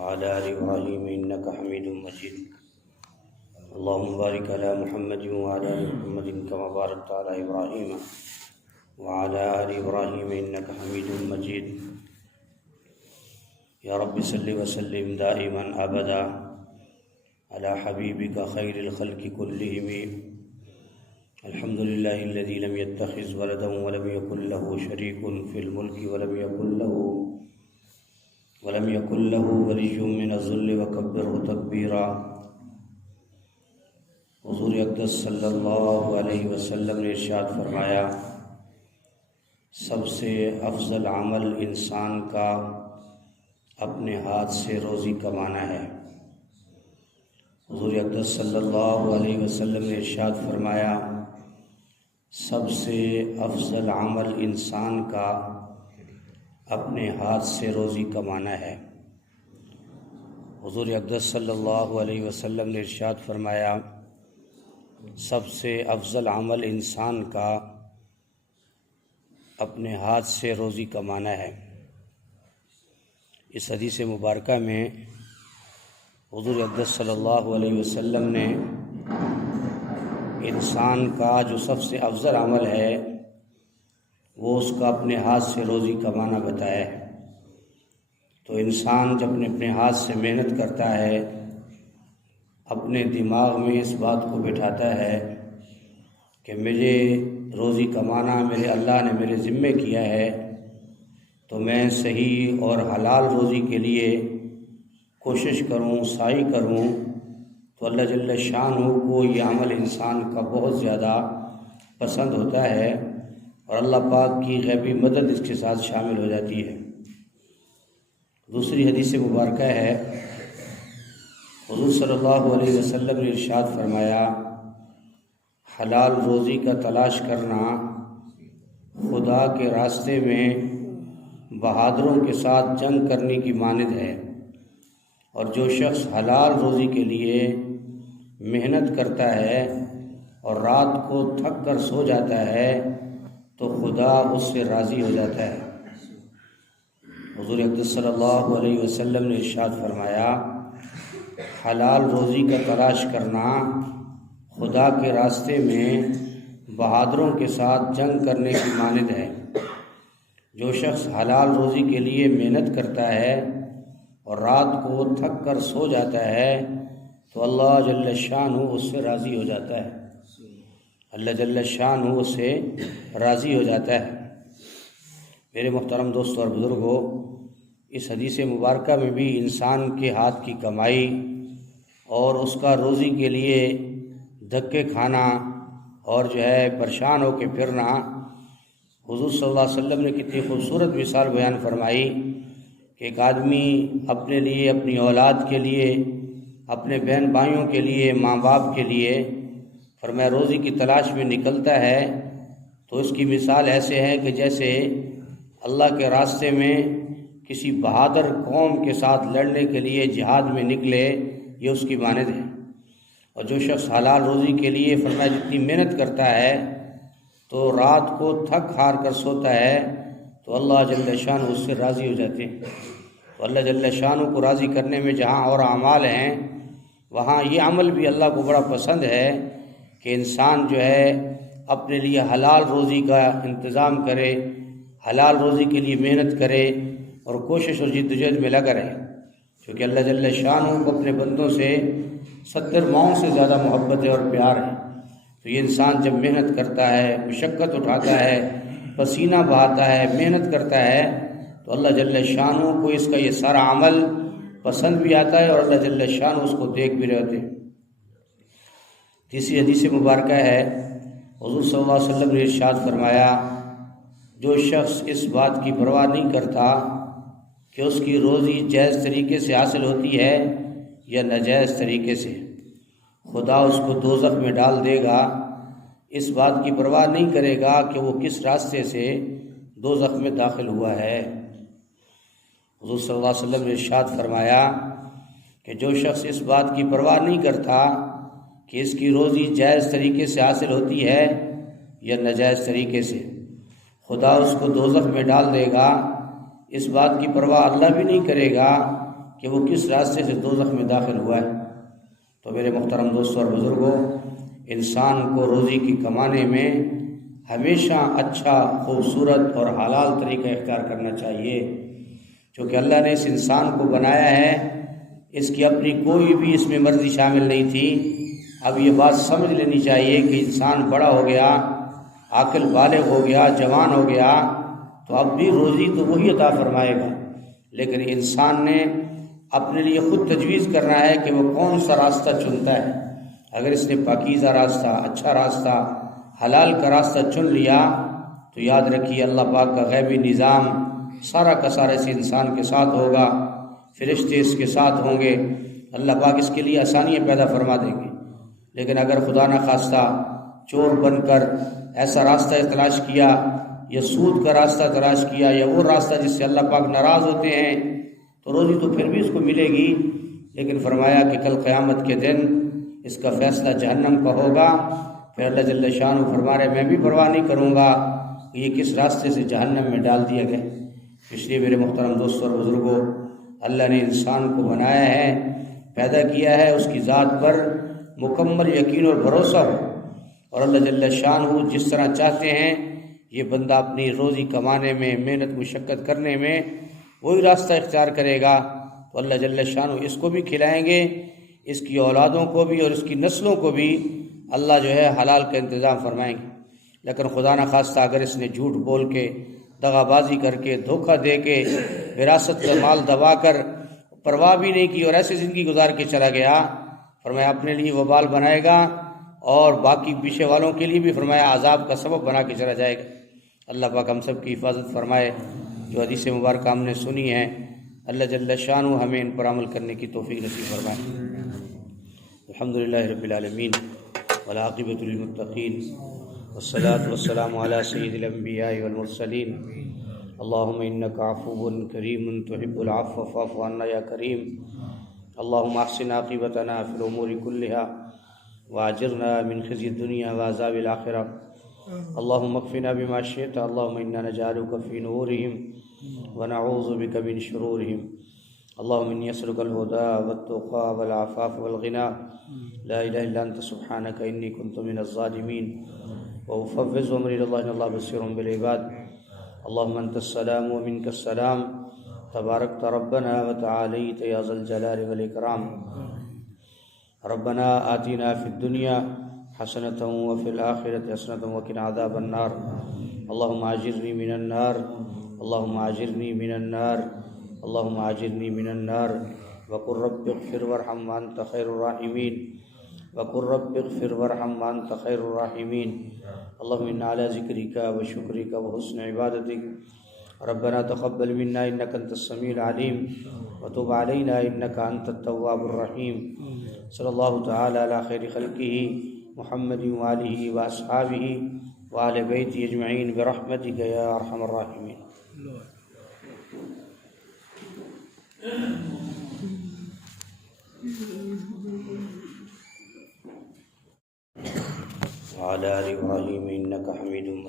وعلى آل إبراهيم إنك حميد مجيد اللهم بارك على محمد وعلى آل محمد كما باركت على إبراهيم وعلى آل إبراهيم إنك حميد مجيد يا رب صل وسلم دائما أبدا على حبيبك خير الخلق كلهم الحمد لله الذي لم يتخذ ولدا ولم يكن له شريك في الملك ولم يكن له ولي من الذل وكبره تكبيرا حضور اقدس صلی اللہ علیہ وسلم نے ارشاد فرمایا، سب سے افضل عمل انسان کا اپنے ہاتھ سے روزی کمانا ہے۔ حضور اقدس صلی اللہ علیہ وسلم نے ارشاد فرمایا، سب سے افضل عمل انسان کا اپنے ہاتھ سے روزی کمانا ہے۔ حضور اقدس صلی اللہ علیہ وسلم نے ارشاد فرمایا، سب سے افضل عمل انسان کا اپنے ہاتھ سے روزی کمانا ہے۔ اس حدیث مبارکہ میں حضور اقدس صلی اللہ علیہ وسلم نے انسان کا جو سب سے افضل عمل ہے وہ اس کا اپنے ہاتھ سے روزی کمانا بتایا ہے۔ تو انسان جب اپنے ہاتھ سے محنت کرتا ہے، اپنے دماغ میں اس بات کو بٹھاتا ہے کہ مجھے روزی کمانا میرے اللہ نے میرے ذمے کیا ہے، تو میں صحیح اور حلال روزی کے لیے کوشش کروں، سعی کروں، تو اللہ جل شانہ کو یہ عمل انسان کا بہت زیادہ پسند ہوتا ہے اور اللہ پاک کی غیبی مدد اس کے ساتھ شامل ہو جاتی ہے۔ دوسری حدیث مبارکہ ہے، حضور صلی اللہ علیہ وسلم نے ارشاد فرمایا، حلال روزی کا تلاش کرنا خدا کے راستے میں بہادروں کے ساتھ جنگ کرنے کی مانند ہے، اور جو شخص حلال روزی کے لیے محنت کرتا ہے اور رات کو تھک کر سو جاتا ہے تو خدا اس سے راضی ہو جاتا ہے۔ حضور اقدس صلی اللہ علیہ وسلم نے ارشاد فرمایا، حلال روزی کا تلاش کرنا خدا کے راستے میں بہادروں کے ساتھ جنگ کرنے کی مانند ہے۔ جو شخص حلال روزی کے لیے محنت کرتا ہے اور رات کو تھک کر سو جاتا ہے تو اللہ جل شانہ اس سے راضی ہو جاتا ہے، اللہ جل شانہ اس سے راضی ہو جاتا ہے۔ میرے محترم دوستو اور بزرگوں، اس حدیث مبارکہ میں بھی انسان کے ہاتھ کی کمائی اور اس کا روزی کے لیے دھکے کھانا اور پریشان ہو کے پھرنا، حضور صلی اللہ علیہ وسلم نے کتنی خوبصورت مثال بیان فرمائی کہ ایک آدمی اپنے لیے، اپنی اولاد کے لیے، اپنے بہن بھائیوں کے لیے، ماں باپ کے لیے فرمایا روزی کی تلاش میں نکلتا ہے تو اس کی مثال ایسے ہے کہ جیسے اللہ کے راستے میں کسی بہادر قوم کے ساتھ لڑنے کے لیے جہاد میں نکلے، یہ اس کی مانند ہے۔ اور جو شخص حلال روزی کے لیے فرمایا جتنی محنت کرتا ہے تو رات کو تھک ہار کر سوتا ہے تو اللہ جل شانہ اس سے راضی ہو جاتے ہیں۔ تو اللہ جل شانہ کو راضی کرنے میں جہاں اور اعمال ہیں، وہاں یہ عمل بھی اللہ کو بڑا پسند ہے کہ انسان اپنے لیے حلال روزی کا انتظام کرے، حلال روزی کے لیے محنت کرے اور کوشش اور جدوجہد میں لگا رہے، کیونکہ اللہ جل شانہ کو اپنے بندوں سے 70 ماؤں سے زیادہ محبت ہے اور پیار ہے۔ تو یہ انسان جب محنت کرتا ہے، مشقت اٹھاتا ہے، پسینہ بہاتا ہے، محنت کرتا ہے تو اللہ جل شانہ کو اس کا یہ سارا عمل پسند بھی آتا ہے اور اللہ جل شانہ اس کو دیکھ بھی رہتے ہیں۔ تیسری حدیث مبارکہ ہے، حضور صلی اللہ علیہ وسلم نے ارشاد فرمایا، جو شخص اس بات کی پرواہ نہیں کرتا کہ اس کی روزی جائز طریقے سے حاصل ہوتی ہے یا ناجائز طریقے سے، خدا اس کو دوزخ میں ڈال دے گا۔ اس بات کی پرواہ نہیں کرے گا کہ وہ کس راستے سے دوزخ میں داخل ہوا ہے۔ حضور صلی اللہ علیہ وسلم نے ارشاد فرمایا کہ جو شخص اس بات کی پرواہ نہیں کرتا کہ اس کی روزی جائز طریقے سے حاصل ہوتی ہے یا ناجائز طریقے سے، خدا اس کو دوزخ میں ڈال دے گا۔ اس بات کی پرواہ اللہ بھی نہیں کرے گا کہ وہ کس راستے سے دوزخ میں داخل ہوا ہے۔ تو میرے محترم دوستوں اور بزرگوں، انسان کو روزی کی کمانے میں ہمیشہ اچھا، خوبصورت اور حلال طریقہ اختیار کرنا چاہیے، چونکہ اللہ نے اس انسان کو بنایا ہے، اس کی اپنی کوئی بھی اس میں مرضی شامل نہیں تھی۔ اب یہ بات سمجھ لینی چاہیے کہ انسان بڑا ہو گیا، عاقل بالغ ہو گیا، جوان ہو گیا، تو اب بھی روزی تو وہی عطا فرمائے گا، لیکن انسان نے اپنے لیے خود تجویز کرنا ہے کہ وہ کون سا راستہ چنتا ہے۔ اگر اس نے پاکیزہ راستہ، اچھا راستہ، حلال کا راستہ چن لیا تو یاد رکھیے اللہ پاک کا غیبی نظام سارا کا سارا اس انسان کے ساتھ ہوگا، فرشتے اس کے ساتھ ہوں گے، اللہ پاک اس کے لیے آسانیاں پیدا فرما دیں گے۔ لیکن اگر خدا نخواستہ چور بن کر ایسا راستہ تلاش کیا، یا سود کا راستہ تلاش کیا، یا وہ راستہ جس سے اللہ پاک ناراض ہوتے ہیں، تو روزی تو پھر بھی اس کو ملے گی، لیکن فرمایا کہ کل قیامت کے دن اس کا فیصلہ جہنم کا ہوگا۔ پھر اللہ جل شانہ فرما رہے میں بھی پرواہ نہیں کروں گا کہ یہ کس راستے سے جہنم میں ڈال دیا گیا۔ اس لیے میرے محترم دوستوں اور بزرگوں، اللہ نے انسان کو بنایا ہے، پیدا کیا ہے، اس کی ذات پر مکمل یقین اور بھروسہ ہو، اور اللہ جل شانہ جس طرح چاہتے ہیں یہ بندہ اپنی روزی کمانے میں، محنت مشقت کرنے میں وہی راستہ اختیار کرے گا، تو اللہ جل شانہ اس کو بھی کھلائیں گے، اس کی اولادوں کو بھی اور اس کی نسلوں کو بھی اللہ جو ہے حلال کا انتظام فرمائیں گے۔ لیکن خدا نخواستہ اگر اس نے جھوٹ بول کے، دغا بازی کر کے، دھوکہ دے کے، وراثت کا مال دبا کر، پرواہ بھی نہیں کی اور ایسی زندگی گزار کے چلا گیا، فرمایا اپنے لیے وبال بنائے گا اور باقی پیچھے والوں کے لیے بھی فرمایا عذاب کا سبب بنا کے چلا جائے گا۔ اللہ پاک ہم سب کی حفاظت فرمائے۔ جو حدیث مبارکہ ہم نے سنی ہے، اللہ جل شانہ ہمیں ان پر عمل کرنے کی توفیق نصیب فرمائے۔ الحمدللہ رب العالمین والعاقبۃ للمتقین والصلاة والسلام علی سید الانبیاء والمرسلین۔ اللہم انک عفو کریم تحب العفو فاعف عنا یا کریم۔ اللہم احسن عاقبتنا فی الامور کلها واجرنا من خزی الدنیا وعذاب الآخرہ۔ اللہم اکفنا بما شئت، اللہم انا نجعلک فی نورہم ونعوذ بک من شرورہم۔ اللہم انی اسألک الہدی والتقی والعفاف والغنی، لا الہ الا انت سبحانک انی کنت من الظالمین۔ وافوض امری الی اللہ ان اللہ بصیر بالعباد۔ اللہم انت السلام ومنک السلام، تبارکت ربنا وتعالیت یا ذا الجلال والاکرام۔ ربنا آتنا فی الدنیا حسنة وفی الآخرة حسنة وقنا عذاب النار۔ اللہم اجرنی من النار، اللہم اجرنی من النار، اللہم اجرنی من النار۔ وقل رب اغفر وارحم وانت خیر الراحمین، وقل رب اغفر وارحم وانت خیر الراحمین۔ اللہم انا علی ذکرک وشکرک وحسن عبادتک۔ ربنا تقبل منا انک انت السمیع العلیم وتب علینا انک انت التواب الرحیم۔ صلی اللہ تعالی علی خیر خلقہ محمد وآلہ واصحابہ وآل بیتہ اجمعین برحمتک یا ارحم الراحمین۔ وعلى آل إبراهيم إنك حميد مجيد۔